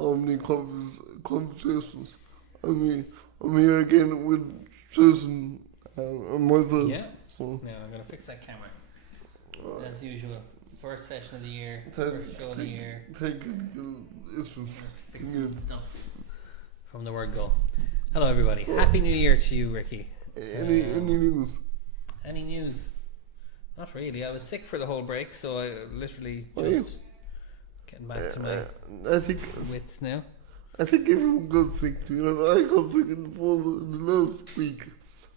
how many conversations. I'm here again with Jason and myself. Yeah. So, Now I'm going to fix that camera. As usual. First session of the year. First show of the year. Technical issues. Fixing stuff from the word go. Hello everybody. Happy New Year to you, Ricky. Any news? Any news? Not really. I was sick for the whole break, so I literally just getting back to my wits now. I think everyone got sick too. I got sick in the last week.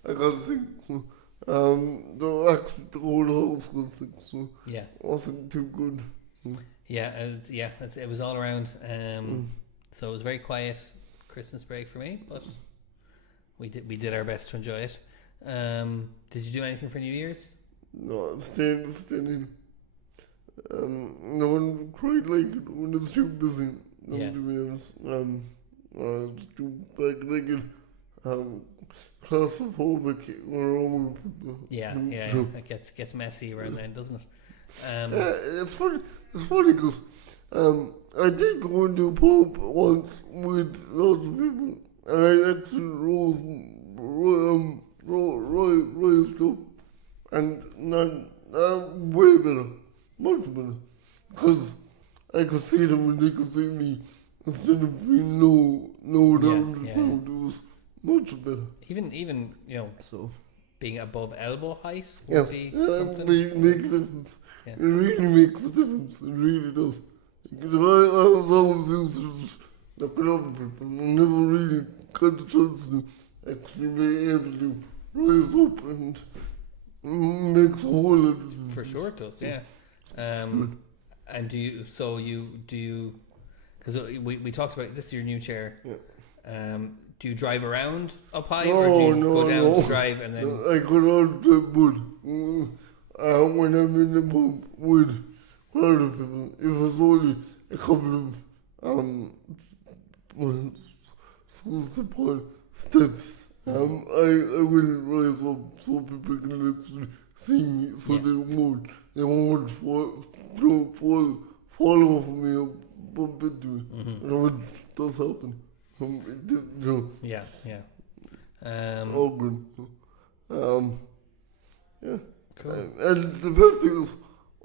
I got sick, so the whole house got sick, so yeah, wasn't too good. It was all around. So it was very quiet Christmas break for me, but we did our best to enjoy it. Did you do anything for New Year's? No, I'm staying in. No one quite like it when it's too busy. To be honest, it's too backlegged. Claustrophobic. We're all people. Yeah. It gets messy around then, doesn't it? It's funny because I did go into a pub once with lots of people, and I actually raised up, and not way better, much better, because I could see them and they could see me instead of being low down the crowd. It was much better. Even so being above elbow height would be something. It makes a difference. Yeah. It really makes a difference. It really does. Because I was always used to just looking over people and never really got the chance to actually be able to rise up and make a whole lot of difference. For sure it does, yeah. And do you because we talked about this is your new chair. Yeah. Do you drive around up high or do you go down to drive and then I go down to the wood. When I'm in the pub with other people, if it's only a couple of steps, I will rise up so people can actually see me, so they won't fall off me or bump into me. It does happen. All good. Yeah. Cool. And the best thing is,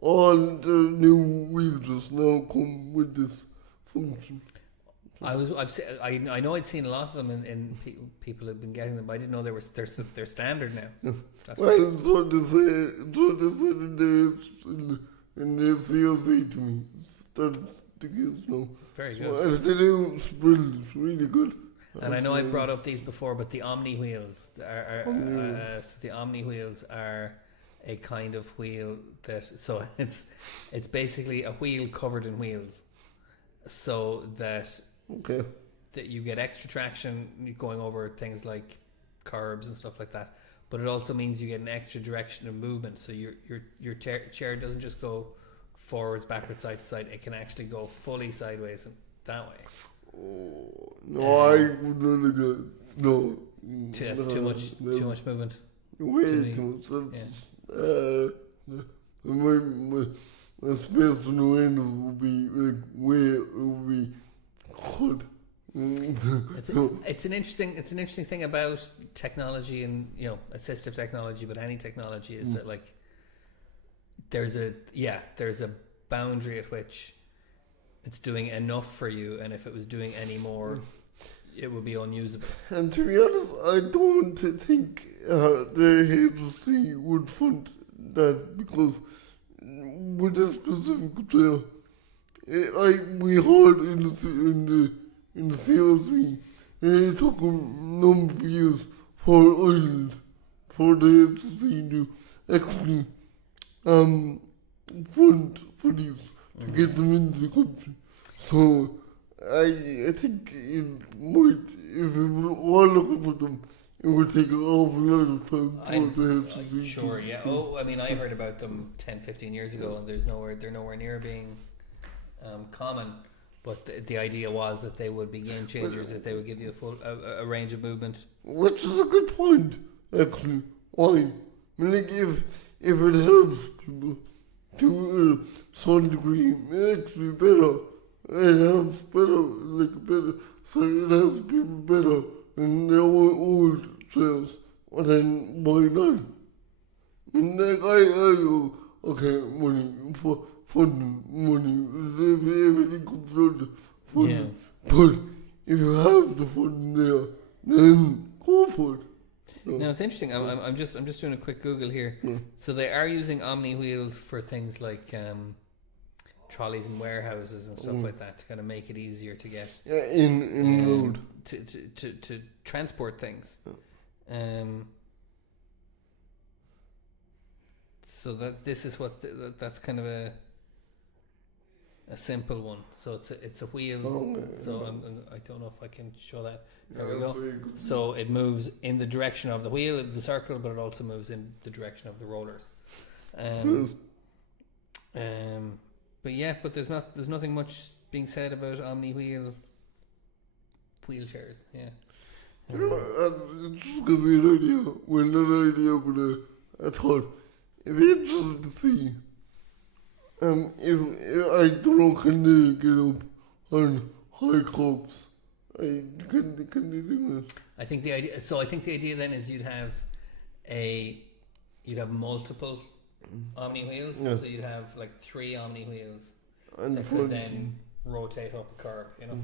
all the new wheels now come with this function. I know I'd seen a lot of them in people have been getting them, but I didn't know they're standard now. Yeah. That's well, it's what they say in the CLC to me. That's the case now. Very good. Well, the new sprint is really good. And I know I brought up these before, but the Omni wheels the Omni wheels are a kind of wheel so it's basically a wheel covered in wheels, so that you get extra traction going over things like curbs and stuff like that. But it also means you get an extra direction of movement, so your chair doesn't just go forwards, backwards, side to side. It can actually go fully sideways and that way. Oh, no, I would not agree. No, that's too much movement. Way too much. My space on the windows would be cut. It's an interesting thing about technology and assistive technology, but any technology is that like there's a boundary at which it's doing enough for you, and if it was doing any more, it would be unusable. And to be honest, I don't think the agency would fund that, because with this specific chair, we heard in the CLC, it took a number of years for Ireland, for the agency to actually fund for these, to get them into the country. So I think it might, if we were all looking for them, it would take an awful lot of time for the HSC. Sure, yeah. I heard about them 10-15 years ago, and they're nowhere near being common. But the idea was that they would be game changers, that they would give you a range of movement. Which is a good point, actually. Why? Like if it helps people to some degree, it makes me better. it helps better, so it helps people better in their old chairs. But then why not? And like I go, okay, money for funding, money, everything comes down to funding. But if you have the funding there, then go for it. Now it's interesting. I'm just doing a quick Google here. So they are using Omni wheels for things like trolleys and warehouses and stuff like that to kind of make it easier to get in road to transport things. So that this is what that's kind of a simple one. So it's a wheel. I don't know if I can show that. There we go. So it moves in the direction of the wheel of the circle, but it also moves in the direction of the rollers. But there's nothing much being said about Omni wheelchairs. Yeah. It just gives me an idea. Well, not an idea, but I thought it'd be interesting to see. If I don't know, can they get up on high cups? Can they do that? I think the idea then is you'd have multiple Omni wheels. Yeah. So you'd have like 3 Omni wheels And that could then rotate up a curb. You know.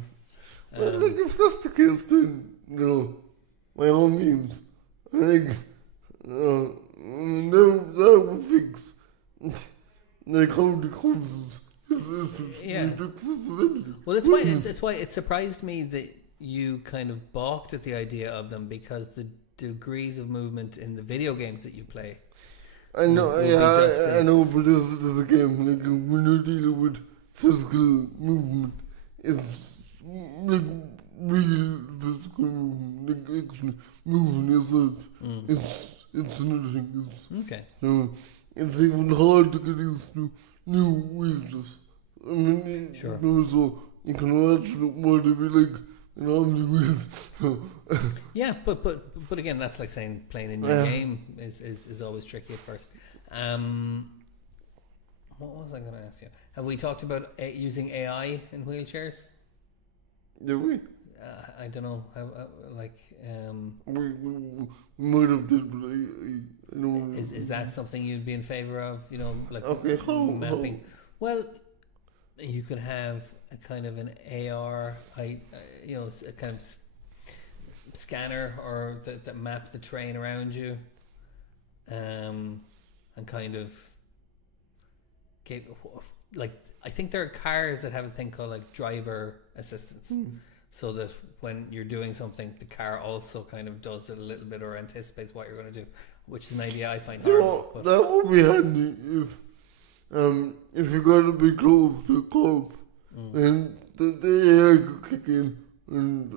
Well, like if that's the case, then by all means, I think that would fix like how the causes. Well, it's why it surprised me that you kind of balked at the idea of them, because the degrees of movement in the video games that you play. I know, I know, but there's a game like when you're dealing with physical movement, it's like real physical movement, like actually moving yourself. It's another thing. So it's even hard to get used to new wheels. I mean, sure. So you can imagine what it'd be like an Omni wheel. Yeah, but again, that's like saying playing a new game is always tricky at first. What was I going to ask you? Have we talked about using AI in wheelchairs? Did we? I don't know. We might have did, but I know. Is that something you'd be in favour of? Like How? mapping. Well, you could have a kind of an AR, a kind of scanner or that maps the terrain around you, and kind of I think there are cars that have a thing called like driver assistance. So that when you're doing something, the car also kind of does it a little bit or anticipates what you're going to do, which is an idea I find hard. That would be handy if you got to be close to a curb, then the AI could kick in and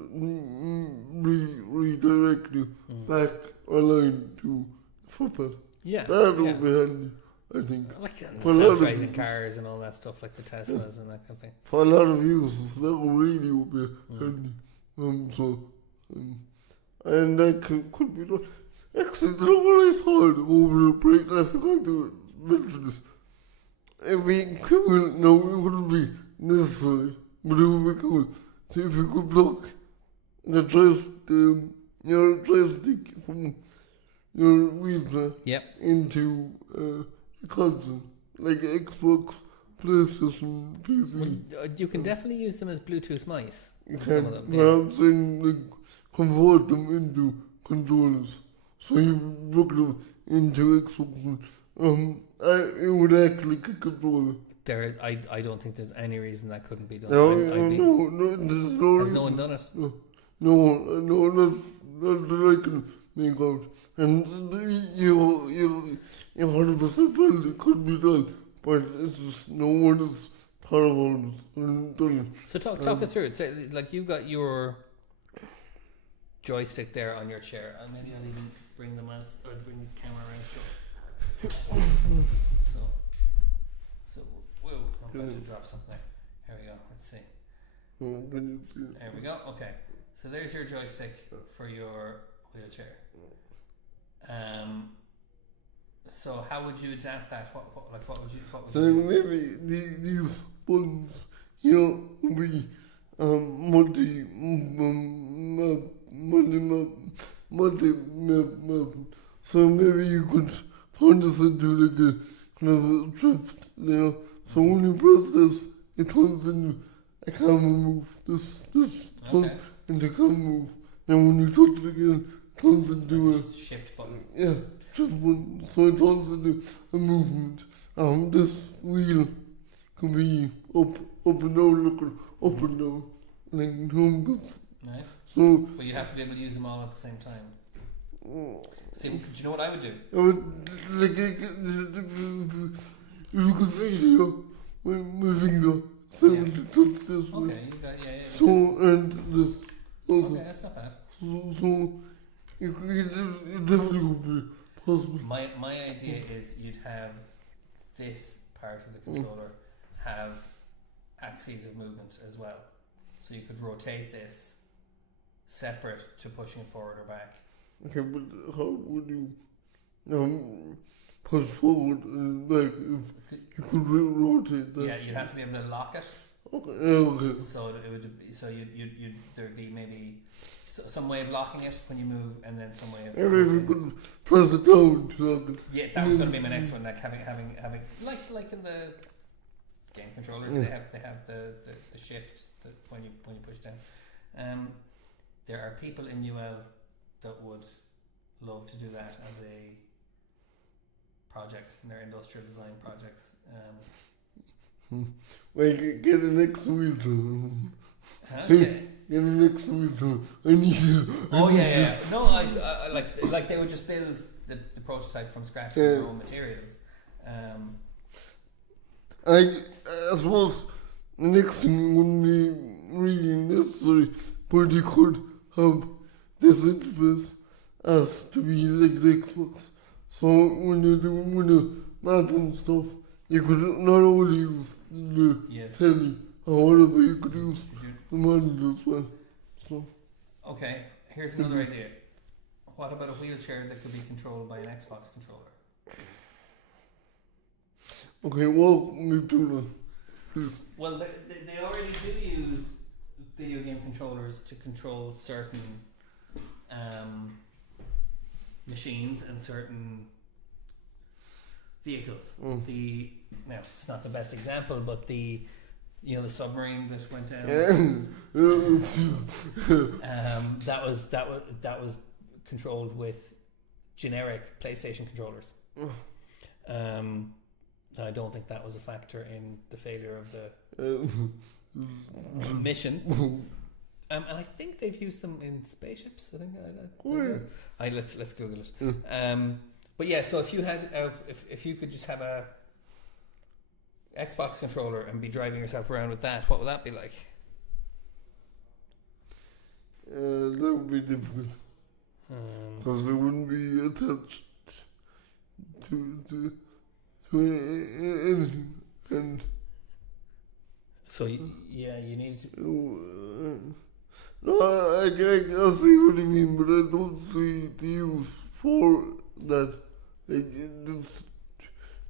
redirect you back online to footpath. Yeah, that would be handy, I think. Like the self-driving cars and all that stuff, like the Teslas and that kind of thing. For a lot of users, that really would be handy. And that could be done. Actually, you know what I thought over the break? I forgot to mention this. If we could, no, it wouldn't be necessary, but it would be cool. So if you could block your joystick from your wheelchair into a console, like Xbox, PlayStation, PC. Well, you can definitely use them as Bluetooth mice. You some can, of them, but I'm saying like convert them into controllers. So you plug them into Xbox. It would act like a controller. I don't think there's any reason that couldn't be done. No, there's no reason. Has no one done it? No, that's that I can make out. And you 100% well, it could be done, but it's just no one has thought about it and done it. So talk us through it. So, like, you've got your joystick there on your chair, and maybe I'll even bring the mouse or bring the camera around. So whoa, I'm about to drop something there. Here we go. Let's see. There we go. Okay, so there's your joystick for your wheelchair. So how would you adapt that? What would you? So maybe these buttons be multi map. So maybe you could turn this into like a kind of a drift, So when you press this, it turns into a camera move. This turns into camera move. And when you touch it again, it turns into a shift button. Yeah, shift button. So it turns into a movement. This wheel can be up and down, looking up and down. Like Nice. So, but you have to be able to use them all at the same time. See, do you know what I would do? I would, like, if you could see here, my finger, so I would touch this one. Okay, you got, yeah. So, and this also. Okay, that's not bad. So it definitely would be possible. My idea is you'd have this part of the controller have axes of movement as well. So you could rotate this separate to pushing it forward or back. Okay, but how would you push forward and back if you could rotate that? Yeah, you'd have to be able to lock it. Okay. So it would. So you'd there'd be maybe some way of locking it when you move, and then some way of. Maybe if you could press it down to lock it. Yeah, that was going to be my next one. Like having like in the game controllers, they have the shift that when you push down. There are people in UL that would love to do that as a project in their industrial design projects. Well, get an extra wheel. Okay. Get an extra wheel. I need you. Oh yeah. No, I like they would just build the prototype from scratch with their own materials. I suppose the next thing wouldn't be really necessary, but you could have this interface as to be like the Xbox. So when you're doing the map and stuff, you could not only use the telly or whatever, you could use the monitor as well. So. Okay, here's another idea. What about a wheelchair that could be controlled by an Xbox controller? Okay, walk me through that, please. Well, they already do use video game controllers to control certain machines and certain vehicles. Now it's not the best example, but the submarine that went down. That was controlled with generic PlayStation controllers. I don't think that was a factor in the failure of the mission. And I think they've used them in spaceships. I think. Let's Google it. But yeah, so if you had, if you could just have a Xbox controller and be driving yourself around with that, what would that be like? That would be difficult because it wouldn't be attached to anything, and so you need to. No, I see what you mean, but I don't see the use for that. Like, it's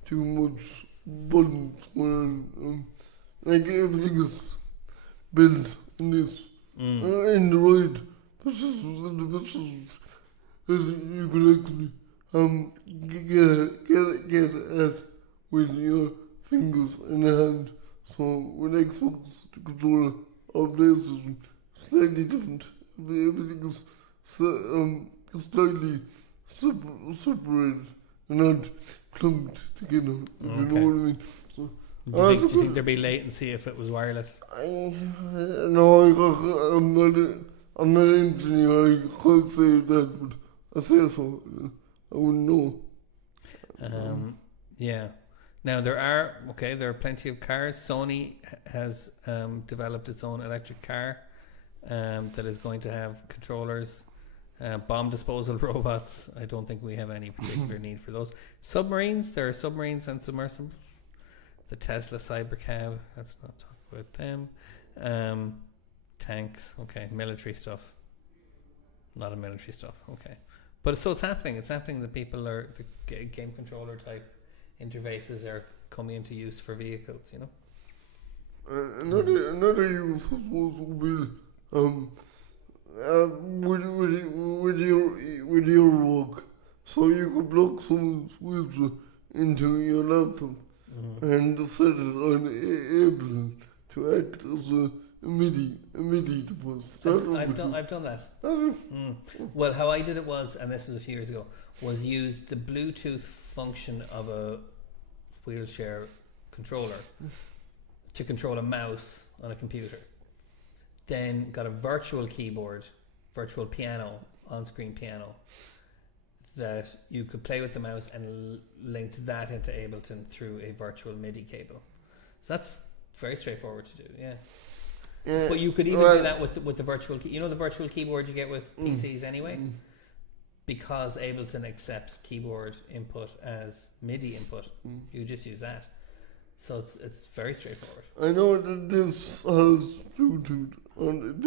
too much buttons going on. Like, everything is built in this, in the right positions, in the positions that you can actually get at with your fingers in the hand. So, when Xbox controller or PlayStation, slightly different. Everything is slightly separated and not clumped together, if you know what I mean. So, do you think there'd be latency if it was wireless? No, I'm not an engineer, I can't say that, but I say so. I wouldn't know. Yeah. Now there are plenty of cars. Sony has developed its own electric car that is going to have controllers, bomb disposal robots. I don't think we have any particular need for those. Submarines, there are submarines and submersibles. The Tesla Cybercab, let's not talk about them. Tanks, okay. Military stuff, a lot of military stuff, okay. But so it's happening that people are, the game controller type interfaces are coming into use for vehicles, Another use, I suppose, would be with your work, so you could plug someone's wheelchair into your laptop and set it on Ableton to act as a MIDI device. I've done that. Well, how I did it was, and this was a few years ago, was use the Bluetooth function of a wheelchair controller to control a mouse on a computer. Then got a virtual keyboard, virtual piano, on-screen piano, that you could play with the mouse and linked that into Ableton through a virtual MIDI cable. So that's very straightforward to do, yeah. But you could even do that with the virtual key. You know the virtual keyboard you get with PCs anyway? Because Ableton accepts keyboard input as MIDI input, you just use that. So it's very straightforward. I know that this has Bluetooth on it,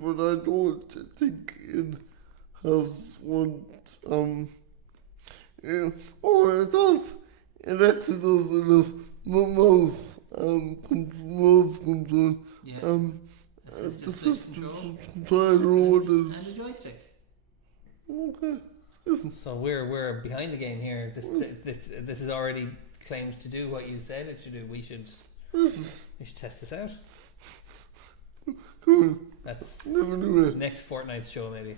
but I don't think it has one. It does. It actually does. It has mouse control. Yeah. Assistive control. I don't know what it is. And a joystick. Okay. So we're behind the game here. This is already claims to do what you said it should do. We should test this out. Cool. That's Never knew it. next fortnight's show maybe.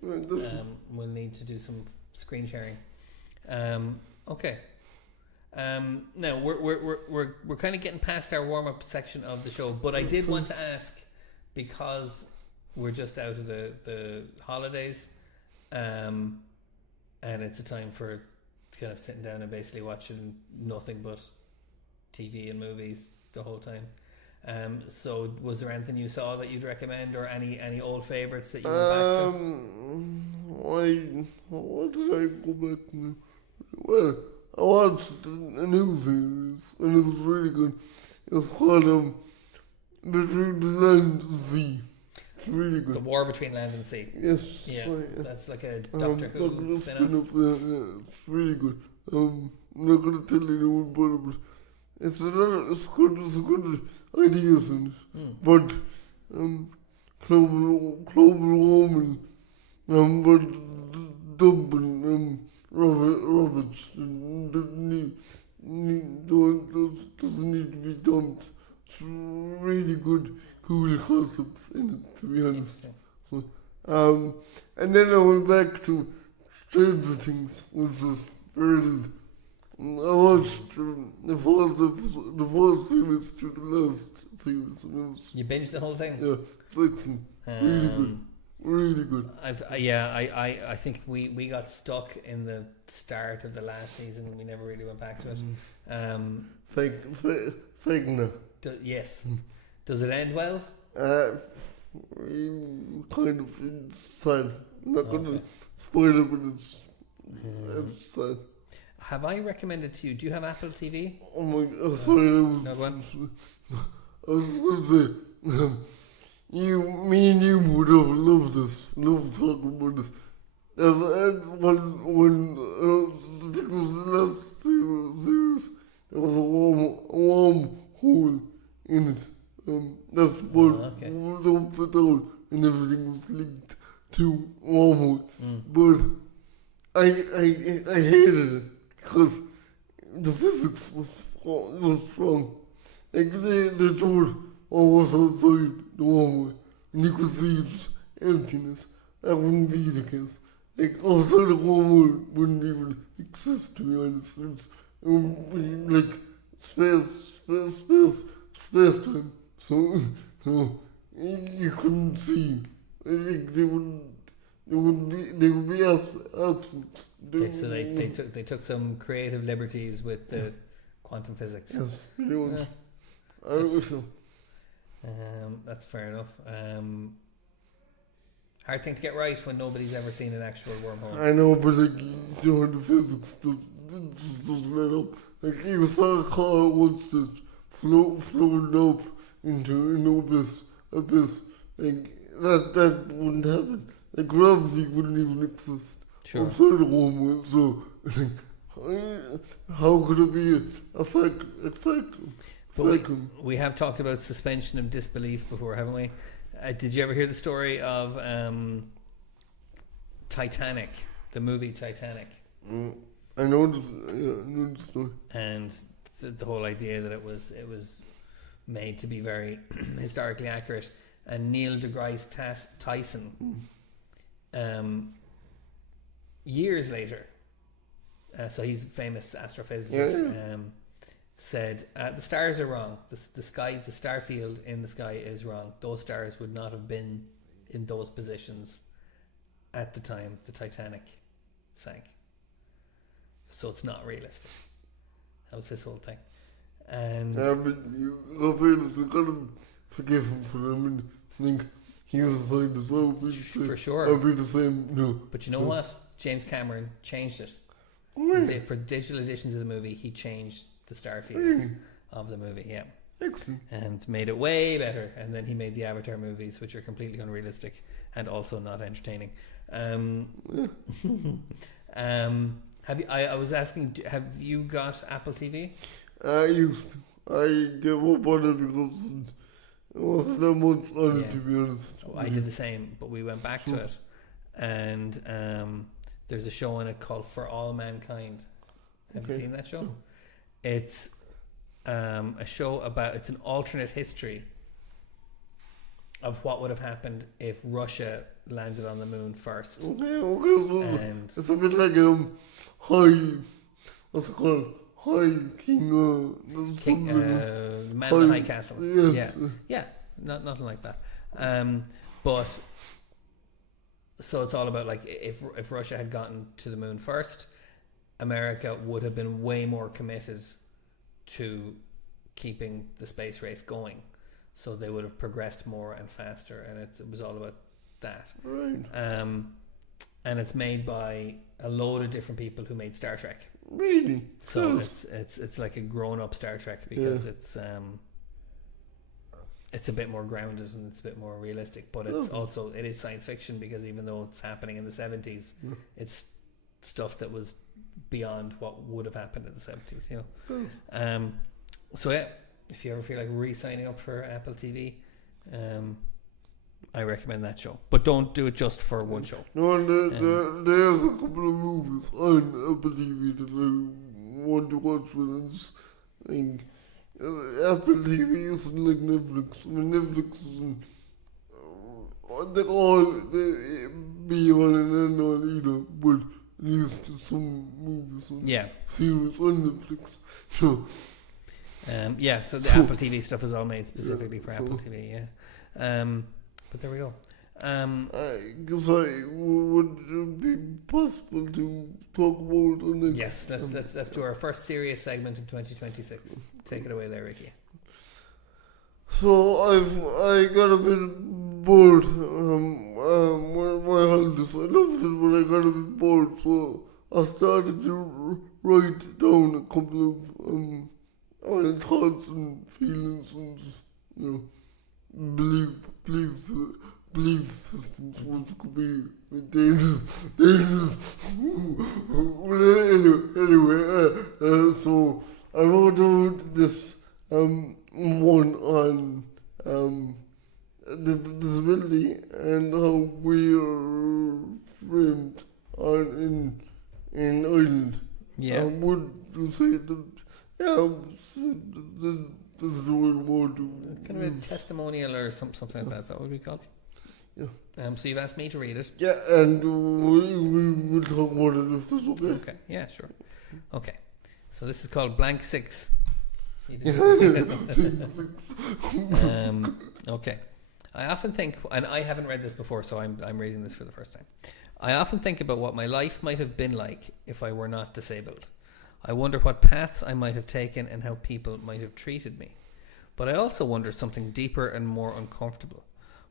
We'll need to do some screen sharing. Okay. Now we're kind of getting past our warm up section of the show, but I did want to ask, because we're just out of the holidays, and it's a time for kind of sitting down and basically watching nothing but TV and movies the whole time. So was there anything you saw that you'd recommend, or any old favourites that you went back to? What did I go back to? Well, I watched a new series and it was really good. It was called Between the Land and Sea. It's really good. The War Between Land and Sea. Yes. Yeah, sorry, that's like a Doctor Who spin-off. It's really good. I'm not going to tell anyone about it, but it's a good ideas in it. But global warming, but dumping rubbish doesn't need to be dumped. It's really good, cool concepts in it, to be honest. So, and then I went back to Stranger Things, which was brilliant. I watched the first series to the last series. And it was, you binged the whole thing? Yeah, it's excellent. Really good. Really good. I think we got stuck in the start of the last season and we never really went back to it. Fake now. Yes. Does it end well? Kind of sad. I'm not going to spoil it, but it's sad. Have I recommended to you? Do you have Apple TV? Oh my God! Sorry, I was going to say. Me and you would have loved this, loved talking about this. When it was the last series, there was a warm hole in it. That's what the upside down and everything was linked to wormhole. But I hated it because the physics was wrong. Like they told was outside the wormhole and you could see its emptiness. That wouldn't be the case. Like outside the wormhole wouldn't even exist, to be honest. It would be like space time. So you couldn't see. Like they would be absent. So they took some creative liberties with the quantum physics. Yes, pretty much. I wish so. That's fair enough. Hard thing to get right when nobody's ever seen an actual wormhole. I know, but like the physics just doesn't let up. Like you saw a car once that floated up into an abyss. Like that wouldn't happen. Like gravity wouldn't even exist. Sure. Outside the wormhole, so like how could it be a fact? But we have talked about suspension of disbelief before, haven't we? Did you ever hear the story of Titanic, the movie Titanic? I know the story. And the whole idea that it was made to be very historically accurate. And Neil deGrasse Tyson, years later, so he's a famous astrophysicist, said the stars are wrong. The sky, the star field in the sky is wrong. Those stars would not have been in those positions at the time the Titanic sank. So it's not realistic. That was this whole thing. And but you gotta forgive him for them and think he's the same as well. For sure. I'll be the same. No. But you know what? James Cameron changed it. For digital editions of the movie, he changed the star fields of the movie. Yeah. Excellent. And made it way better. And then he made the Avatar movies, which are completely unrealistic and also not entertaining. I was asking, have you got Apple TV? I used to. I gave up on it because it wasn't that much on it, to be honest. I did the same, but we went back to it. And there's a show on it called For All Mankind. Have you seen that show? It's a show about, it's an alternate history of what would have happened if Russia landed on the moon first. Okay, so and it's a bit like what's it called? King, the Man in the High Castle. Yes. Yeah, nothing like that. But so it's all about, like, if Russia had gotten to the moon first, America would have been way more committed to keeping the space race going. So they would have progressed more and faster, and it was all about that. Right. And it's made by a load of different people who made Star Trek. Really? So it's like a grown-up Star Trek because it's a bit more grounded and it's a bit more realistic, but it's also, it is science fiction because even though it's happening in the 70s, it's stuff that was beyond what would have happened in the 70s, you know. So yeah, if you ever feel like re-signing up for Apple TV, I recommend that show, but don't do it just for one show. No, there's a couple of movies on Apple TV that I want to watch, but it's like Apple TV isn't like Netflix. I mean, Netflix isn't. They're all be on and all, you know, but at least some movies and series on Netflix. So. So the Apple TV stuff is all made specifically for Apple TV. But there we go. I guess would it be possible to talk about on it? Yes, let's do our first serious segment of 2026. Take it away there, Ricky. So I got a bit bored. My holidays, I loved it, but I got a bit bored, so I started to write down a couple of thoughts and feelings and just, you know, belief systems, which could be dangerous. Anyway, so I wrote out this one on the disability and how we are framed in Ireland. Yeah. Would you say that? Yeah, that's the way I want to. Kind of a testimonial or something like that. Is that what we call it? Yeah. So you've asked me to read it. Yeah, and we will talk about it if that's okay. Okay. Yeah, sure. Okay. So this is called Blank 6. Okay. I often think, and I haven't read this before, so I'm reading this for the first time. I often think about what my life might have been like if I were not disabled. I wonder what paths I might have taken and how people might have treated me. But I also wonder something deeper and more uncomfortable.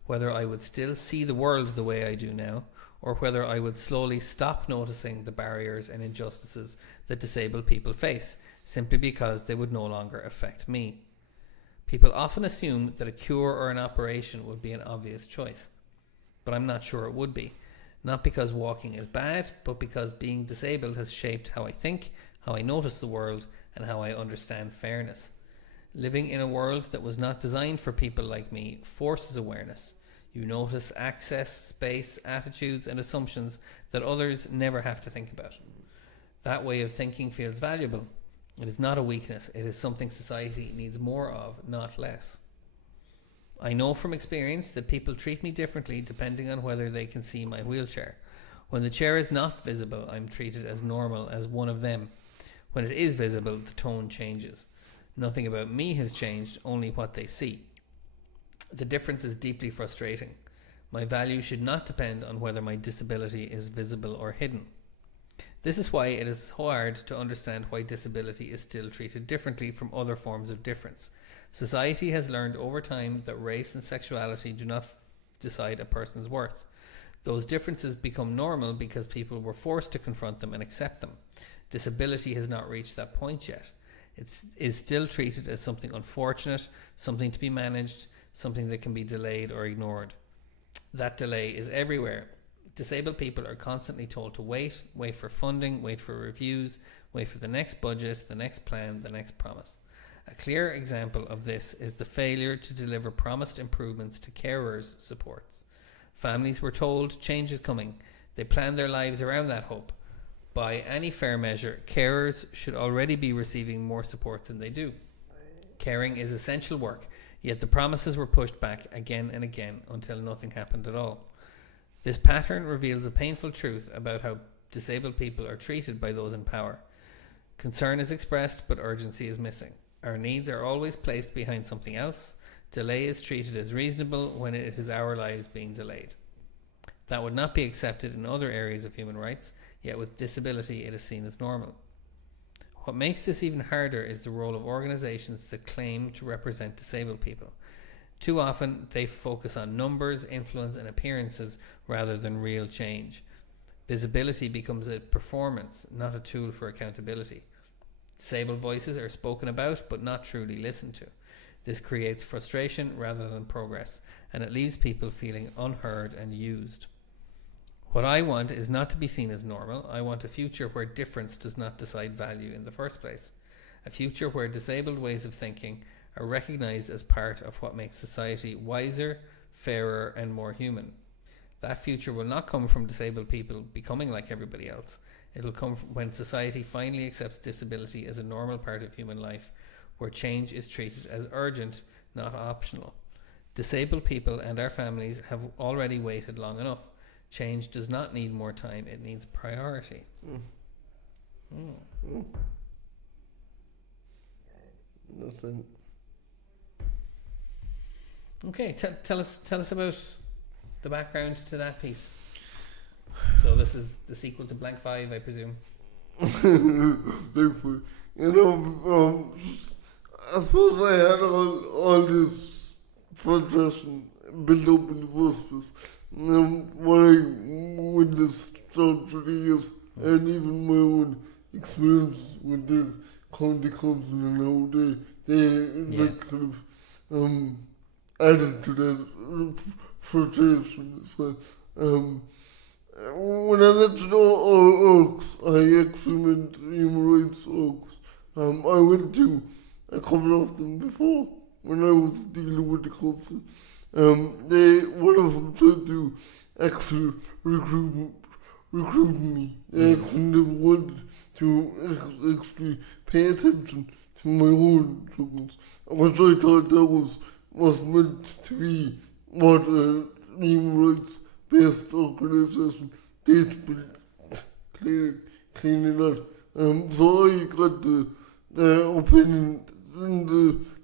Whether I would still see the world the way I do now, or whether I would slowly stop noticing the barriers and injustices that disabled people face, simply because they would no longer affect me. People often assume that a cure or an operation would be an obvious choice. But I'm not sure it would be. Not because walking is bad, but because being disabled has shaped how I think, how I notice the world, and how I understand fairness. Living in a world that was not designed for people like me forces awareness. You notice access, space, attitudes, and assumptions that others never have to think about. That way of thinking feels valuable. It is not a weakness. It is something society needs more of, not less. I know from experience that people treat me differently depending on whether they can see my wheelchair. When the chair is not visible, I'm treated as normal, as one of them. When it is visible, the tone changes. Nothing about me has changed, only what they see. The difference is deeply frustrating. My value should not depend on whether my disability is visible or hidden. This is why it is hard to understand why disability is still treated differently from other forms of difference. Society has learned over time that race and sexuality do not decide a person's worth. Those differences become normal because people were forced to confront them and accept them. Disability has not reached that point yet. It is still treated as something unfortunate, something to be managed, something that can be delayed or ignored. That delay is everywhere. Disabled people are constantly told to wait for funding, wait for reviews, wait for the next budget, the next plan, the next promise. A clear example of this is the failure to deliver promised improvements to carers' supports. Families were told change is coming. They planned their lives around that hope. By any fair measure, carers should already be receiving more support than they do. Caring is essential work, yet the promises were pushed back again and again until nothing happened at all. This pattern reveals a painful truth about how disabled people are treated by those in power. Concern is expressed, but urgency is missing. Our needs are always placed behind something else. Delay is treated as reasonable when it is our lives being delayed. That would not be accepted in other areas of human rights, yet with disability it is seen as normal. What makes this even harder is the role of organisations that claim to represent disabled people. Too often they focus on numbers, influence and appearances rather than real change. Visibility becomes a performance, not a tool for accountability. Disabled voices are spoken about but not truly listened to. This creates frustration rather than progress, and it leaves people feeling unheard and used. What I want is not to be seen as normal. I want a future where difference does not decide value in the first place. A future where disabled ways of thinking are recognised as part of what makes society wiser, fairer and more human. That future will not come from disabled people becoming like everybody else. It will come when society finally accepts disability as a normal part of human life, where change is treated as urgent, not optional. Disabled people and our families have already waited long enough. Change does not need more time, it needs priority. Nothing. Okay, tell us about the background to that piece. So this is the sequel to Blank 5, I presume. Thankfully. I suppose I had all this frustration built up in the first place. What I witnessed throughout the years, and even my own experience with the county council and how they kind of added to that frustration as well. When I went to know Oaks, I actually went to Human Rights Oaks. I went to a couple of them before when I was dealing with the council. One of them tried to actually recruit me. They actually never wanted to actually pay attention to my own struggles. Which I thought that was meant to be what a human rights based organisation did, but clearly not. So I got the opinion and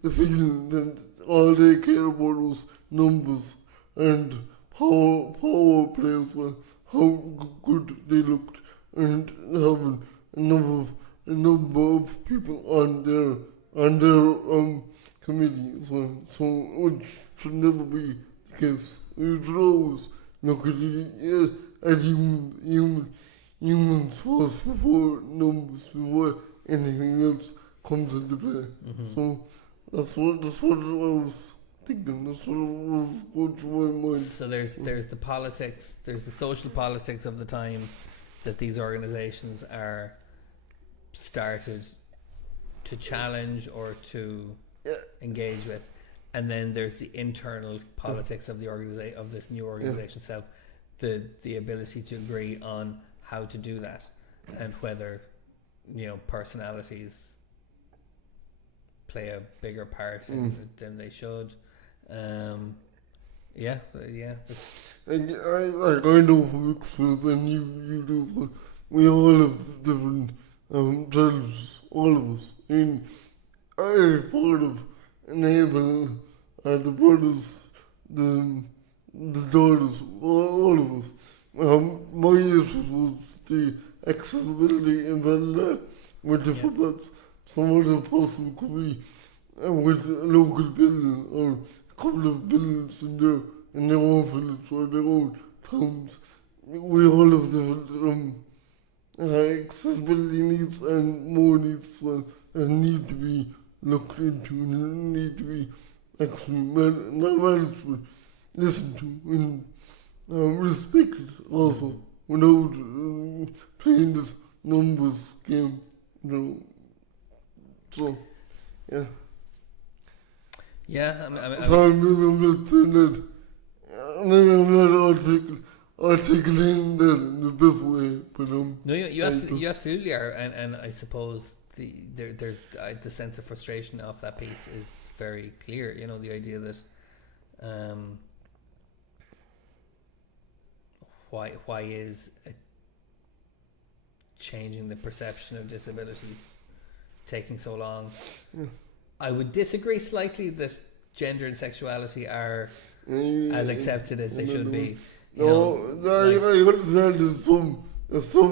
the feeling that all they care about was numbers and power play as well, how good they looked, and having a number of people on their committee as well. So which should never be the case. We should always look at humans first before numbers, before anything else comes into play. So that's what I was thinking. That's what was going through my mind. So there's the politics, there's the social politics of the time that these organisations are started to challenge or to engage with, and then there's the internal politics of the organization, of this new organization itself, the ability to agree on how to do that, and whether personalities play a bigger part than they should. And I know from experience, and you do, but we all have different selves, all of us. And I am part of enabling the brothers, the daughters, all of us. My issue was the accessibility and that with different beds. Some other person could be with a local building or a couple of buildings in their own village or their own towns. We all have different accessibility needs and more needs that need to be looked into and need to be actually not managed, but listened to and respected also without playing this numbers game, So, yeah. Yeah, I sorry, maybe I'm not saying that. Maybe I'm not articulating that in the best way, but no, you absolutely are, and I suppose there's the sense of frustration of that piece is very clear. The idea that why is changing the perception of disability taking so long? I would disagree slightly that gender and sexuality are as accepted as they should be. I understand there's some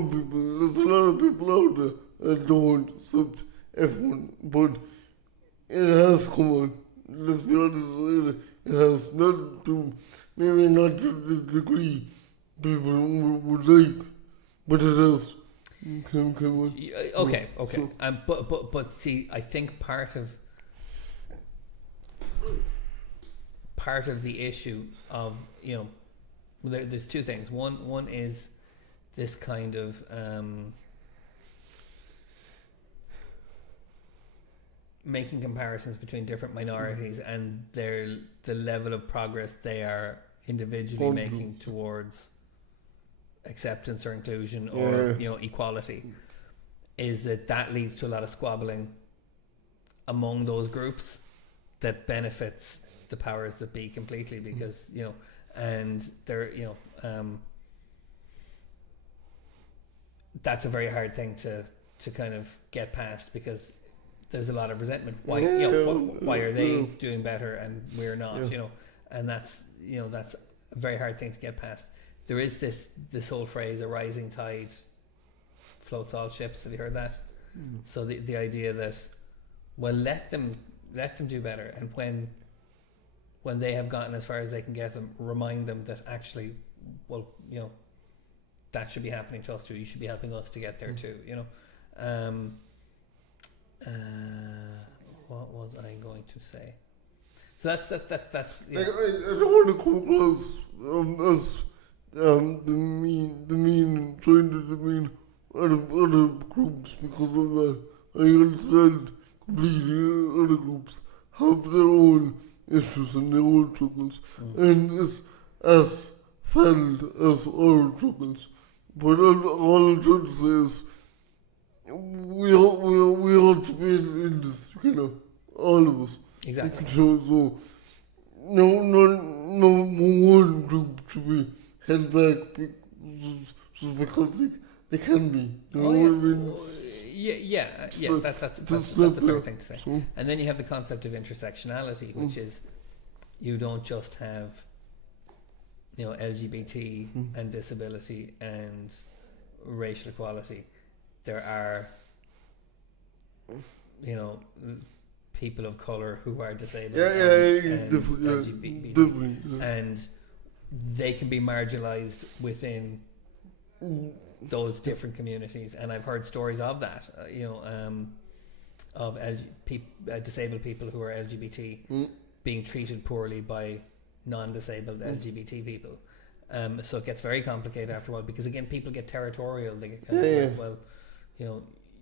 people, there's a lot of people out there that don't accept everyone, but it has come on. Let's be honest, it has not to, maybe not to the degree people would like, but it has. Okay. So, but see, I think part of the issue of there's two things. One is this kind of making comparisons between different minorities and the level of progress they are individually making towards acceptance or inclusion or equality, is that leads to a lot of squabbling among those groups that benefits the powers that be completely, because and they're that's a very hard thing to kind of get past, because there's a lot of resentment. Why are they doing better and we're not? And that's a very hard thing to get past. There is this whole phrase, a rising tide floats all ships. Have you heard that? So the idea that, well, let them do better, and when they have gotten as far as they can get them, remind them that actually, well, that should be happening to us too. You should be helping us to get there too. What was I going to say? So that's. Yeah. I don't want to come across as the mean, trying to demean other groups because of that. I understand completely other groups have their own issues and their own struggles, and it's as valid as our struggles. But all I'm trying to say is we all to be in this, all of us. Exactly. So no one group to be held back just because they can be. What I mean? That's a fair thing to say. So. And then you have the concept of intersectionality, which is you don't just have LGBT and disability and racial equality. There are people of colour who are disabled and LGBT, and they can be marginalised within those different communities. And I've heard stories of that, of disabled people who are LGBT being treated poorly by non-disabled LGBT people. So it gets very complicated after a while, because again, people get territorial. They get kind of like, well,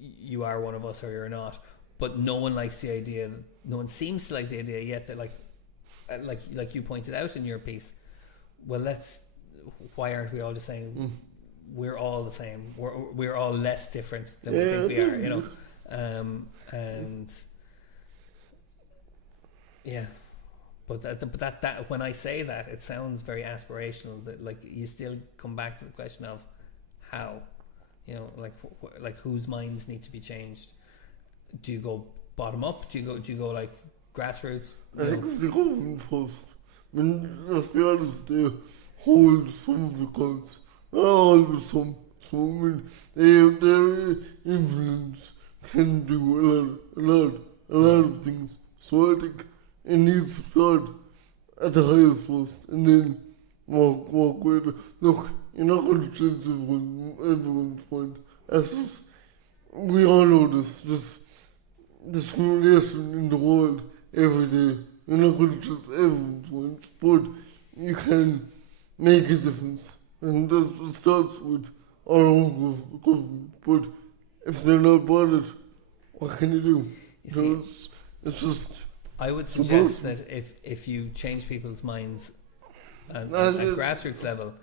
you are one of us or you're not. but no one likes the idea. No one seems to like the idea yet that like you pointed out in your piece. Well, why aren't we all just saying we're all the same? We're all less different than we think we are, you know. And yeah, but that when I say that, it sounds very aspirational. That like you still come back to the question of how, you know, like whose minds need to be changed. Do you go bottom up? Do you go like grassroots? I think it's the government first. I mean, let's be honest, they hold some of the cards. Not all, but some. So, I mean, their influence can do a lot of things. So I think it needs to start at the highest first, and then walk with it. Look, you're not going to change everyone's mind. We all know this. There's discrimination in the world every day. You're not going to change everyone's mind, but you can make a difference. And that starts with our own government. But if they're not bothered, what can you do? You see, it's just... I would suggest that if you change people's minds at grassroots level,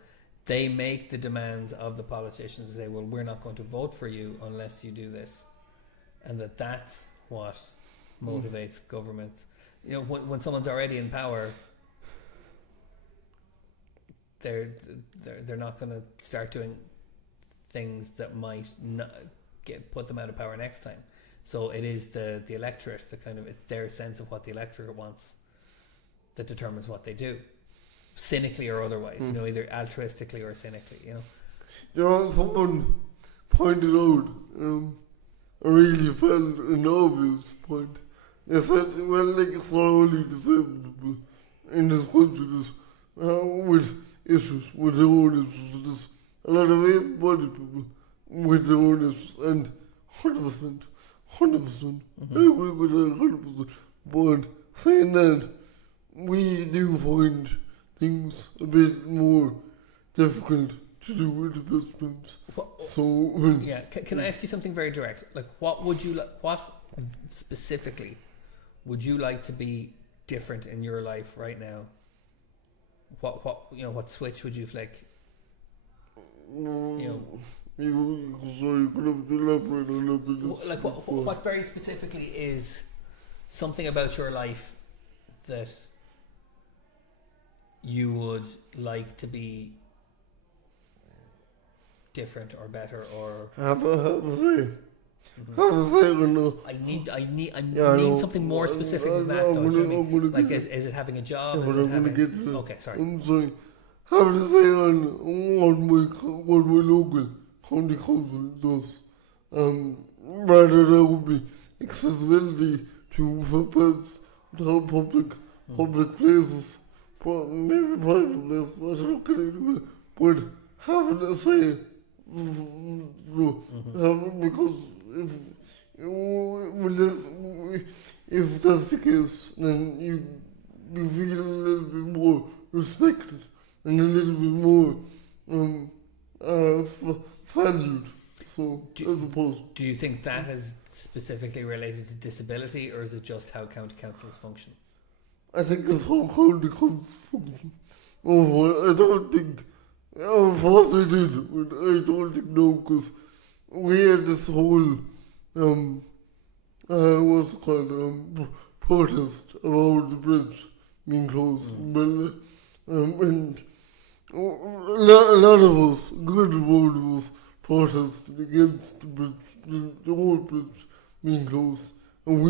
they make the demands of the politicians. Say, well, we're not going to vote for you unless you do this. And that's what motivates government. You know, when someone's already in power, they're not going to start doing things that might not put them out of power next time. So it is the electorate, it's their sense of what the electorate wants that determines what they do, cynically or otherwise. You know, either altruistically or cynically. You know. You know, someone pointed out a really felt an obvious point. They said, well, like it's not only disabled people in this country with issues, with their own issues. There's a lot of able-bodied people with their own issues, and 100%. I agree with that 100%. But saying that, we do find things a bit more difficult to do with investments. So, yeah, can I ask you something very direct? Like, what specifically would you like to be different in your life right now? What switch would you flick? Sorry, could have elaborated a little bit. Like what very specifically is something about your life that you would like to be different or better or have a say. I need something more specific than that. Like, is it having a job? Okay, sorry. I'm sorry. Have a say on what my local county council does. Rather there would be accessibility for pets, to public places, maybe private places. I don't know, can I do it? But having a say, because if that's the case, then you feel a little bit more respected and a little bit more valued. So, as opposed. Do you think that is specifically related to disability, or is it just how county councils function? I think it's how county councils function. I don't think. Of course I did, but I don't think no, because we had this whole what's it called, protest about the bridge being closed. And a lot of us, good amount of us, protested against the bridge, the whole bridge being closed. And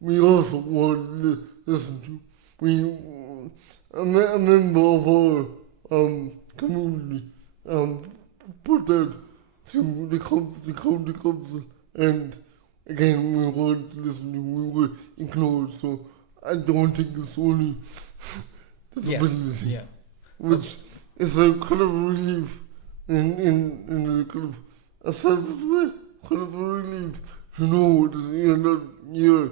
we also want to listen to. A member of our community put that to the county council, and again we want to listen to, we were ignored. So I don't think it's only disability, which is a kind of relief in a kind of a selfish way, kind of a relief to know that you're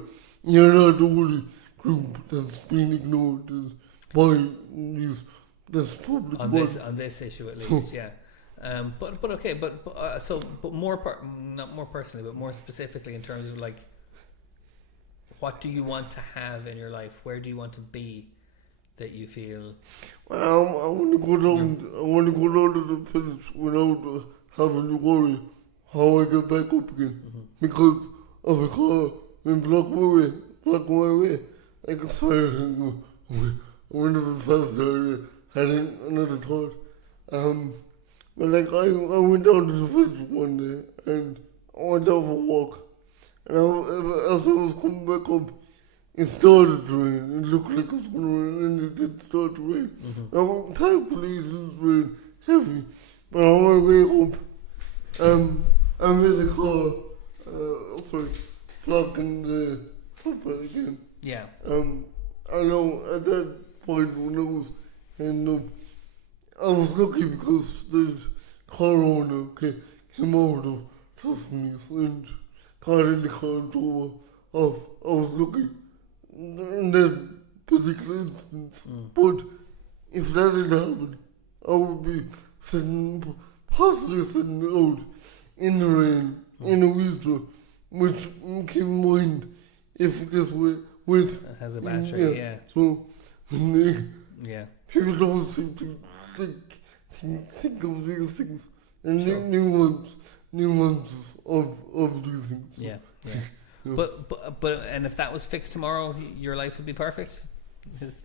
not the only group that's being ignored by these. This public on this issue at least, yeah. But okay, but not more personally, but more specifically in terms of like, what do you want to have in your life? Where do you want to be that you feel? Well, I want to go down. I want to go down to the finish without having to worry how I get back up again. Because of a car when block my way. I can sorry and go. I went a bit faster. I had another thought. But like I went down to the finish one day and I went out for a walk. And as I was coming back up, it started to rain. It looked like it was going to rain, and it did start to rain. Now, thankfully, it didn't rain heavy. But on my way up, I made a car, blocking the footpath again. Yeah. I know at that point when I was heading up, I was lucky because the car owner came over to trust me and got in the car and drove off. I was lucky in that particular instance. But if that had happened, I would be possibly sitting out in the rain, in a wheelchair, which, keep in mind, if it gets wet, It has a battery, yeah. So, yeah. people don't seem to think of these things. And nuances of these things. Yeah, yeah. But and if that was fixed tomorrow, your life would be perfect?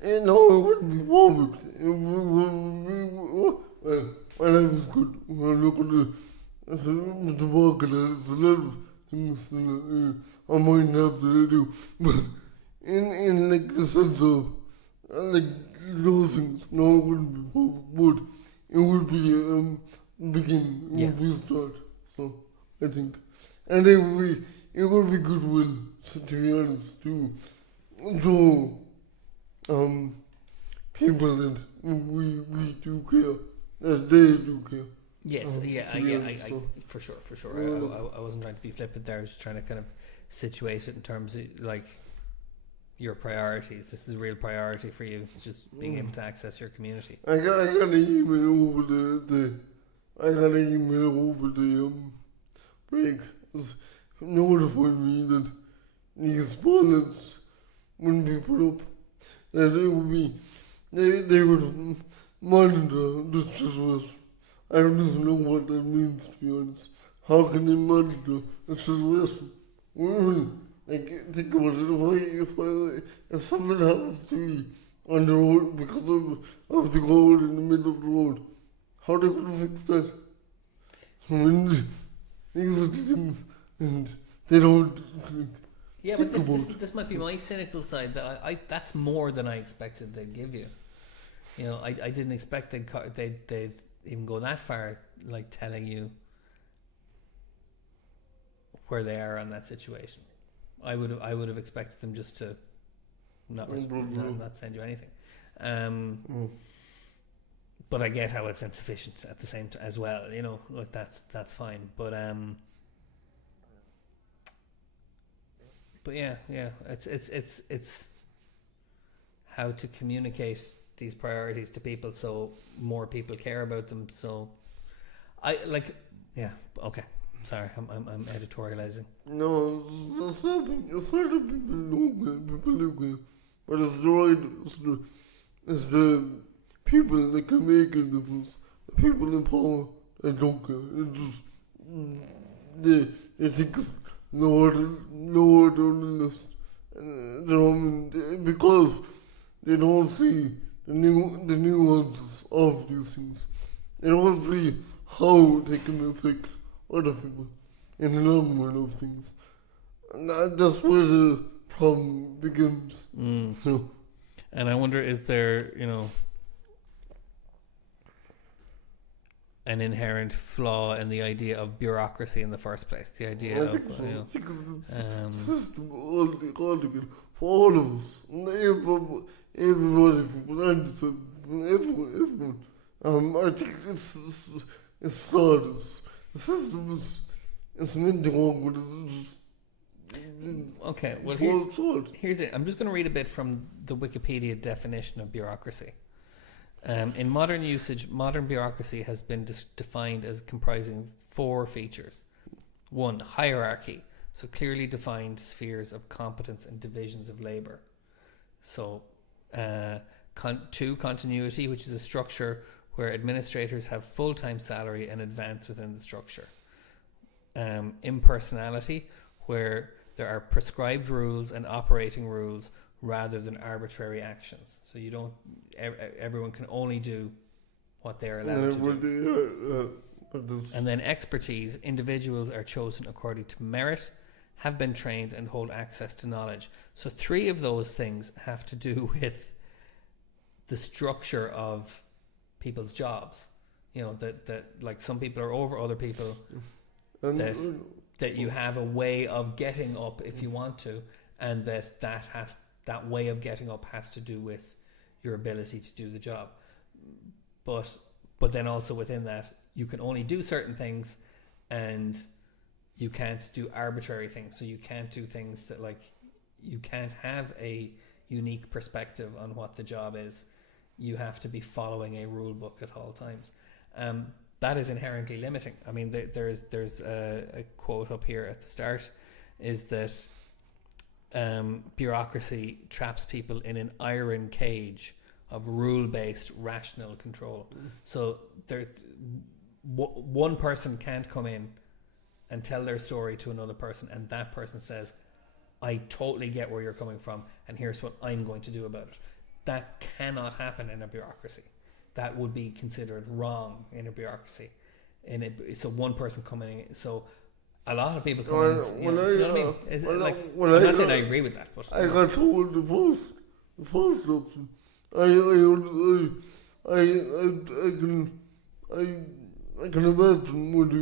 No, it wouldn't be perfect. My life is good. When I look at the market, there's a lot of things that I might have that I do. But in like the sense of like those things, no, it wouldn't be perfect. But it would be begin, it would be a start. So I think, and it would be goodwill, to be honest, to people that we do care, that they do care. Yes, I for sure. I wasn't trying to be flippant there. I was trying to kind of situate it in terms of like your priorities. This is a real priority for you, just being able to access your community. I got an email over the break. It notified me that these ballots wouldn't be put up. That they would monitor the situation. I don't even know what that means, to be honest. How can they monitor the situation? Like, think about it. If something happens to me on the road because of the road in the middle of the road, how they going to fix that? I mean, these are the things, and they don't. Yeah, but this might be my cynical side, that I that's more than I expected they'd give you. You know, I didn't expect they'd even go that far, like telling you where they are on that situation. I would have expected them just to not send you anything. But I get how it's insufficient at the same time as well. You know, like that's fine. But yeah, it's how to communicate these priorities to people so more people care about them. So I like, yeah, okay. Sorry, I'm editorializing. No, it's not the people look good, but it's the right, it's the people that can make a difference. The people in power that don't care. It's just they think it's lower on the list. Because they don't see the nuances of these things. They don't see how they can affect other people in the long run of things. And that's where the problem begins. So, and I wonder, is there, you know, an inherent flaw in the idea of bureaucracy in the first place? The idea of, so. you know, it's system altogether for all of us. Everybody, people, everyone. I think it's flawed. The system is meant to work, but it's okay, well, here's it. I'm just going to read a bit from the Wikipedia definition of bureaucracy. In modern usage, modern bureaucracy has been defined as comprising 4 features. 1, hierarchy, so clearly defined spheres of competence and divisions of labour. So, 2, continuity, which is a structure where administrators have full-time salary and advance within the structure. Impersonality, where there are prescribed rules and operating rules rather than arbitrary actions. So you don't. Everyone can only do what they are allowed to do. And then expertise. Individuals are chosen according to merit, have been trained, and hold access to knowledge. So 3 of those things have to do with the structure of people's jobs. You know, that like some people are over other people. That you have a way of getting up if you want to, and that way of getting up has to do with your ability to do the job. But then also within that, you can only do certain things, and you can't do arbitrary things. So you can't do things that, like, you can't have a unique perspective on what the job is. You have to be following a rule book at all times. That is inherently limiting. I mean, there's a quote up here at the start, is that bureaucracy traps people in an iron cage of rule-based rational control. So one person can't come in and tell their story to another person, and that person says, I totally get where you're coming from, and here's what I'm going to do about it. That cannot happen in a bureaucracy. That would be considered wrong in a bureaucracy. So one person coming in. So a lot of people come in. You know what I mean? I'm not saying I agree with that, but I got told the first option. I can imagine what they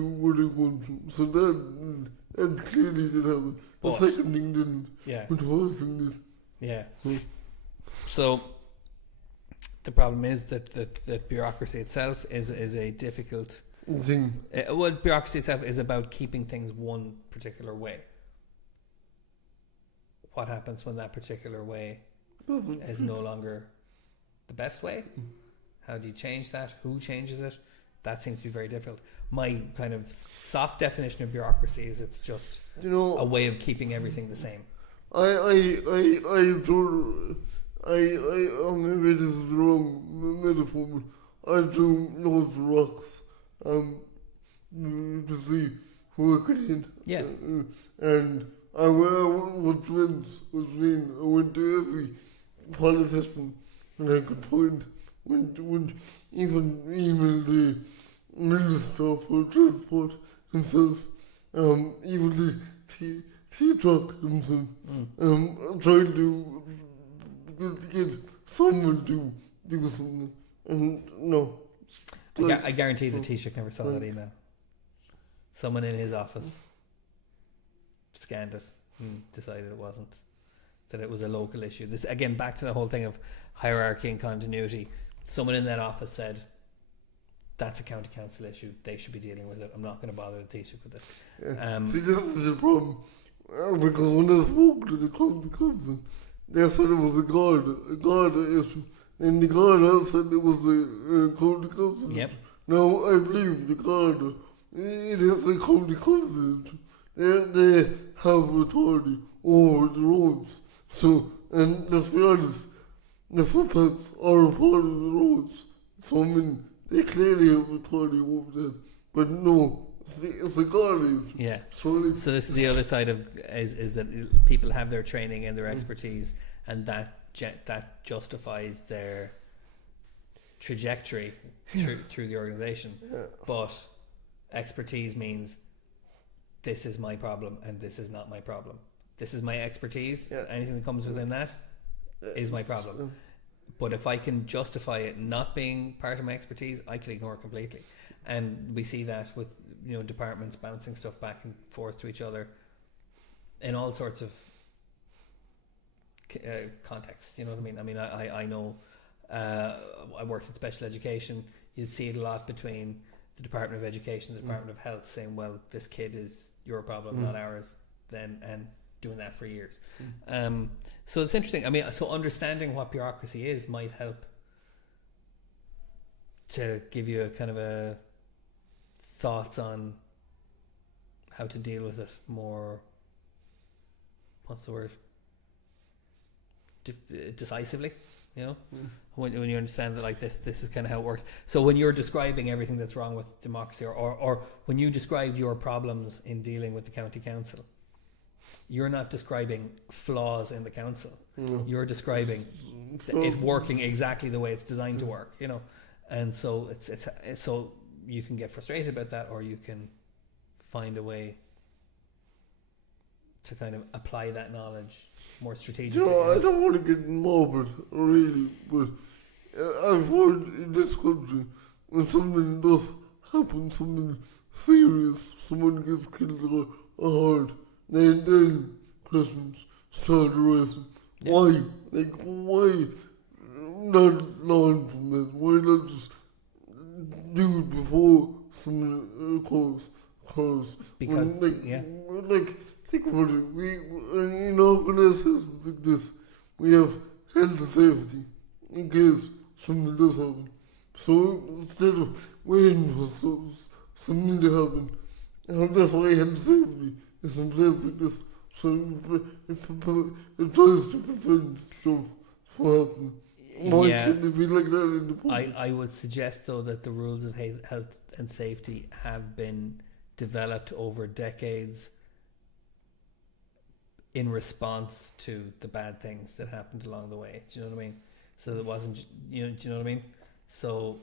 going through. So that clearly did happen. The second thing didn't. Yeah. But the first thing did. Yeah. So the problem is that bureaucracy itself is a difficult thing. Bureaucracy itself is about keeping things one particular way. What happens when that particular way is no longer the best way? How do you change that? Who changes it? That seems to be very difficult. My kind of soft definition of bureaucracy is it's just a way of keeping everything the same. Maybe this is the wrong metaphor, but I threw loads of rocks to see who I could hit. Yeah. And I was friends with me. I went to every politician that I could find. Would even email the Minister for Transport himself, even the T-Truck himself. Trying to get someone to do something. And no. I guarantee the Taoiseach never saw that email. Someone in his office scanned it and decided it wasn't. That it was a local issue. This, again, back to the whole thing of hierarchy and continuity. Someone in that office said, that's a county council issue, they should be dealing with it, I'm not going to bother the Taoiseach with this. See, this is the problem. Because when I spoke to the county council, they said it was a guard issue. And the guard said it was a county council. Yep. Now, I believe the guard, it is a county council issue. They have authority over the roads. So, and let's be honest, the footpaths are a part of the roads. So, I mean, they clearly have authority over that. But no, it's a guard issue. Yeah. So this is the other side of is that people have their training and their expertise, and that justifies their trajectory through the organisation. Yeah. But expertise means this is my problem and this is not my problem. This is my expertise. Yeah. So anything that comes within that is my problem. But if I can justify it not being part of my expertise, I can ignore it completely. And we see that with departments bouncing stuff back and forth to each other in all sorts of contexts. You know what I mean? I mean, I know I worked in special education. You'd see it a lot between the Department of Education and the Department of Health saying, well, this kid is your problem, not ours, then, and doing that for years. So it's interesting. I mean, so understanding what bureaucracy is might help to give you a kind of a thoughts on how to deal with it more. What's the word? Decisively, you know, when you understand that like this is kind of how it works. So when you're describing everything that's wrong with democracy, or when you described your problems in dealing with the county council, you're not describing flaws in the council. You're describing it working exactly the way it's designed to work, you know. And so it's so you can get frustrated about that, or you can find a way to kind of apply that knowledge more strategically. You know, I don't want to get morbid, really, but I've heard in this country, when something does happen, something serious, someone gets killed or hard, then Christians start arising. Yeah. Why? Like, why not learn from this? Why not just do it before someone occurs? Because, like, think about it. We, in organizations like this, we have health and safety in case something does happen. So instead of waiting for something to happen, that's why health and safety is in place like this. So it tries to prevent stuff from happening. Why couldn't it be like that in the public? I would suggest, though, that the rules of health and safety have been developed over decades in response to the bad things that happened along the way. Do you know what I mean? So it wasn't, do you know what I mean? So,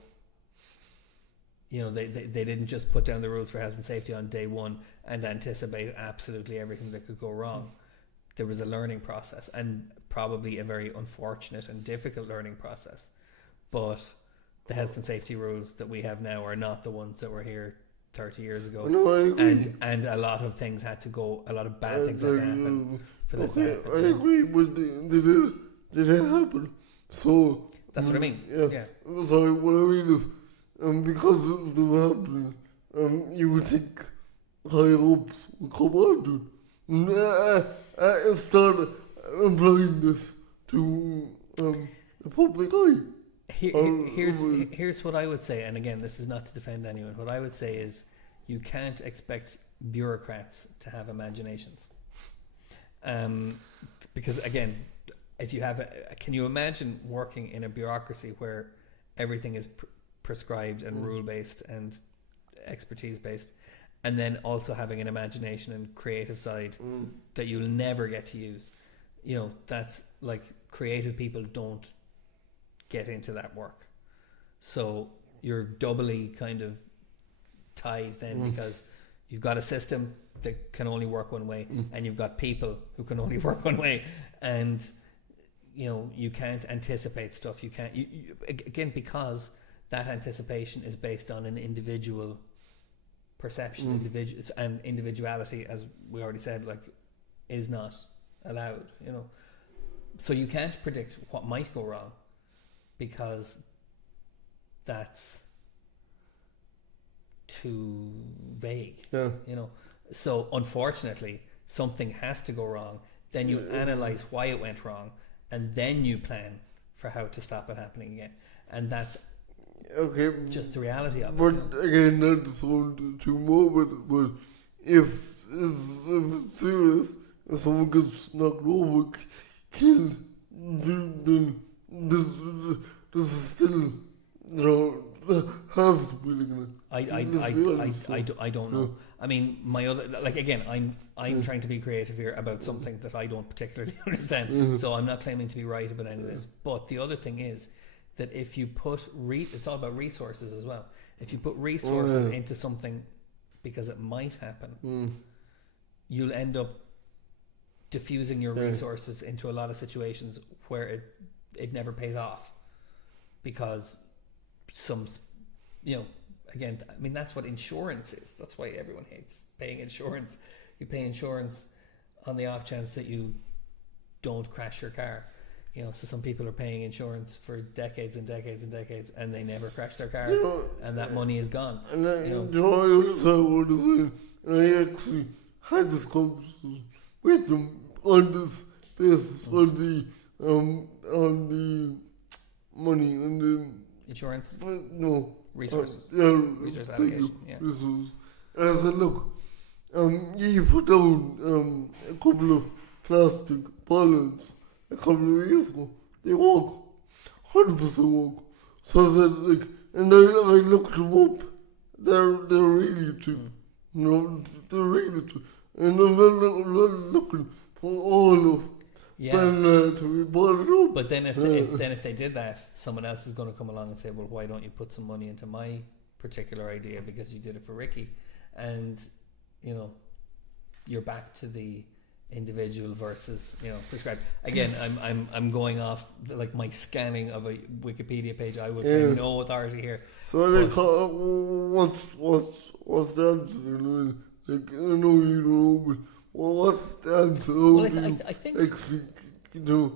they didn't just put down the rules for health and safety on day one and anticipate absolutely everything that could go wrong. There was a learning process, and probably a very unfortunate and difficult learning process. But the health and safety rules that we have now are not the ones that were here 30 years ago. No, I agree. And a lot of things had to go, a lot of bad things had to happen for that to happen. I agree, but did it happen? So that's what I mean. Yeah. Sorry, what I mean is, because of the happening, you would think higher ups would come on to it. I started applying this to the public eye. Here's what I would say, and again, this is not to defend anyone. What I would say is, you can't expect bureaucrats to have imaginations, because again, if you have, can you imagine working in a bureaucracy where everything is prescribed and rule based and expertise based, and then also having an imagination and creative side that you'll never get to use? That's like, creative people don't get into that work, so you're doubly kind of tied then, because you've got a system that can only work one way, and you've got people who can only work one way, and you can't anticipate stuff. You can't, again, because that anticipation is based on an individual perception, and individuality, as we already said, like, is not allowed. So you can't predict what might go wrong, because that's too vague. So unfortunately, something has to go wrong, then you analyze why it went wrong, and then you plan for how to stop it happening again. And that's just the reality of it. But again, not to sound too morbid, but if it's serious, if someone gets knocked over, killed, then this is still, have to be like that. I don't know. I mean, my other, like, again, I'm trying to be creative here about something that I don't particularly understand. So I'm not claiming to be right about any of this. But the other thing is that if you put it's all about resources as well. If you put resources into something because it might happen, you'll end up diffusing your resources into a lot of situations where it never pays off, because again, I mean, that's what insurance is. That's why everyone hates paying insurance. You pay insurance on the off chance that you don't crash your car. So some people are paying insurance for decades and decades and decades, and they never crash their car, and that money is gone. And I understand what you're saying. And I actually had this conversation with them on this basis, on the money and the Insurance? No. Resources? Resource Thank you. allocation, yeah. Resources. And I said, look, you put down a couple of plastic balloons a couple of years ago. They work. 100% work. So I said, like, and I looked them up. They're really cheap. You know, they're really cheap. And I'm looking for all of them to be bought up. But then if they did that, someone else is going to come along and say, well, why don't you put some money into my particular idea because you did it for Ricky? And, you know, you're back to the individual versus, you know, prescribed. Again, I'm going off like my scanning of a Wikipedia page. I will claim no authority here. So like, what's the answer? Like, I know you know, but what's the answer? Well, I think actually, you know,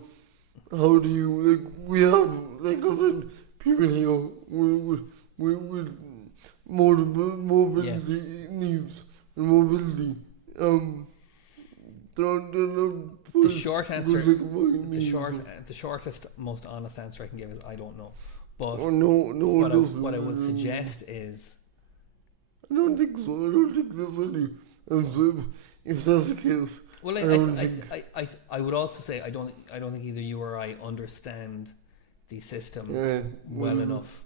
how do you, like, we have, like I said, people here with mobility needs and mobility. The short answer, the shortest, most honest answer I can give is I don't know. But what I would suggest is, I don't think so. I don't think there's any. And so if that's the case, well, I would also say I don't think either you or I understand the system well enough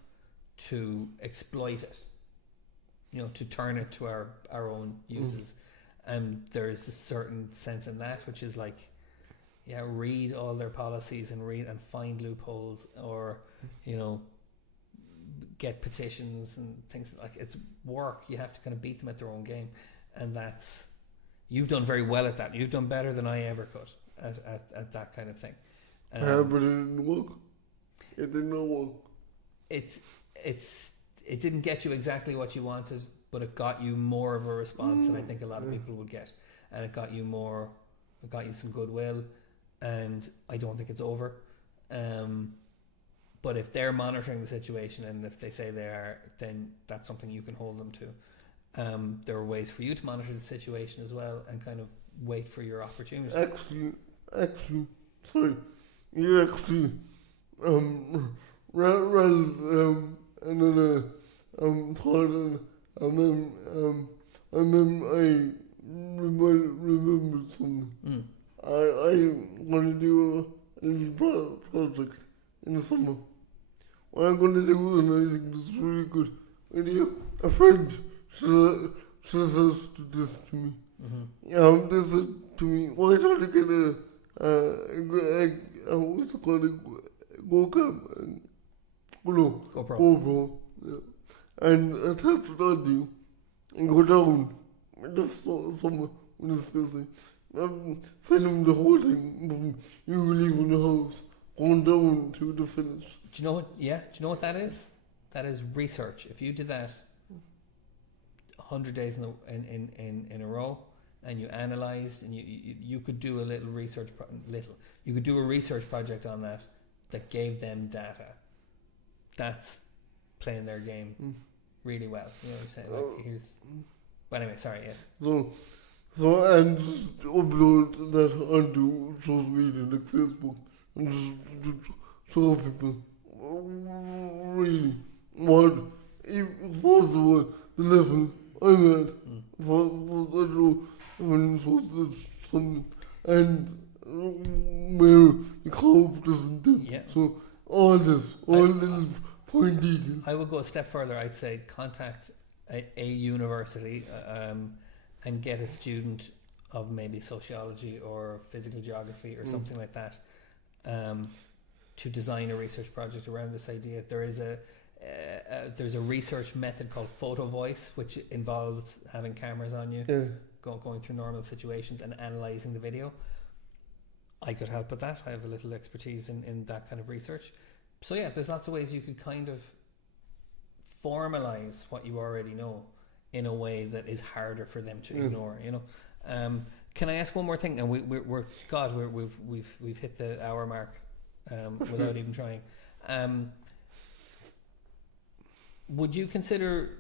to exploit it. You know, to turn it to our own uses. There's a certain sense in that which is like, read all their policies and read and find loopholes, or, you know, get petitions and things like it's work. You have to kind of beat them at their own game, and you've done very well at that. You've done better than I ever could at that kind of thing. But it didn't work. It did not work. It didn't get you exactly what you wanted, but it got you more of a response than I think a lot of people would get, and it got you some goodwill, and I don't think it's over. But if they're monitoring the situation, and if they say they are, then that's something you can hold them to. There are ways for you to monitor the situation as well, and kind of wait for your opportunity. Actually, sorry, you actually I remember something. I want to do a little project in the summer. What I'm going to do, and I think this is really good idea. A friend says this to me. They said to me, why don't you get a what's it called, GoPro. Yeah. And attach it on you and go down in the summer when it's busy. Film the whole thing. You leave in the house, going down to the finish. Do you know what? Yeah. Do you know what that is? That is research. If you did that 100 days in a row, and you analysed, and you could do a little research. You could do a research project on that gave them data. That's playing their game really well. You know what I'm saying? Like, but anyway, sorry. Yes. So and just upload that onto social media like Facebook and just show people really what if first of all the level I'm at. First I know when it's supposed to something and where the cope doesn't do. Yeah. So all this point detail. I would go a step further. I'd say contact a university and get a student of maybe sociology or physical geography or something like that to design a research project around this idea. There's a research method called photo voice, which involves having cameras on you, going through normal situations and analysing the video. I could help with that. I have a little expertise in that kind of research. So yeah, there's lots of ways you could kind of formalize what you already know in a way that is harder for them to ignore. You know, can I ask one more thing? And we've hit the hour mark without even trying. Would you consider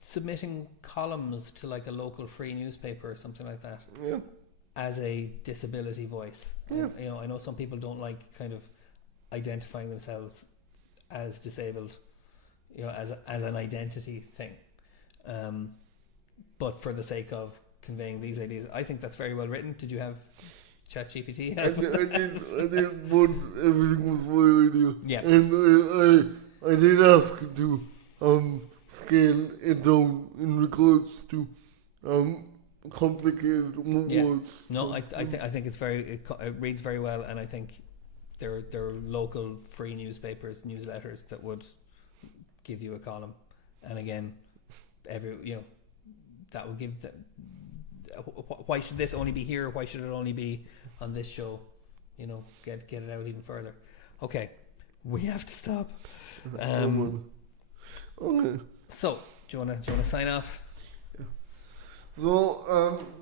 submitting columns to like a local free newspaper or something like that? Yeah. As a disability voice. Yeah. You know, I know some people don't like kind of identifying themselves as disabled, as an identity thing. But for the sake of conveying these ideas, I think that's very well written. Did you have ChatGPT? I did, but everything was my idea. Yeah. And I did ask it to scale it down in regards to complicated words. No, I think it's it reads very well, and I think there are local free newsletters that would give you a column, and again, that would give that. Why should this only be here? Why should it only be on this show? Get it out even further. Okay, we have to stop. Okay. So, do you wanna sign off? Yeah. So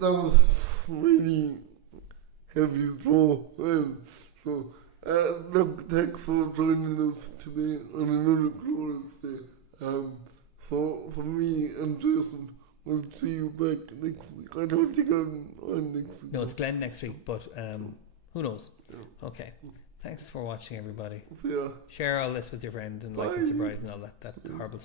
that was really heavy draw. So look, thanks for joining us today on another glorious day. So for me and Jason, we'll see you back next week. I don't think I'm on next week. No, it's Glenn next week, but who knows? Yeah. Okay. Thanks for watching, everybody. See ya. Share all this with your friend and like and subscribe and all that horrible stuff.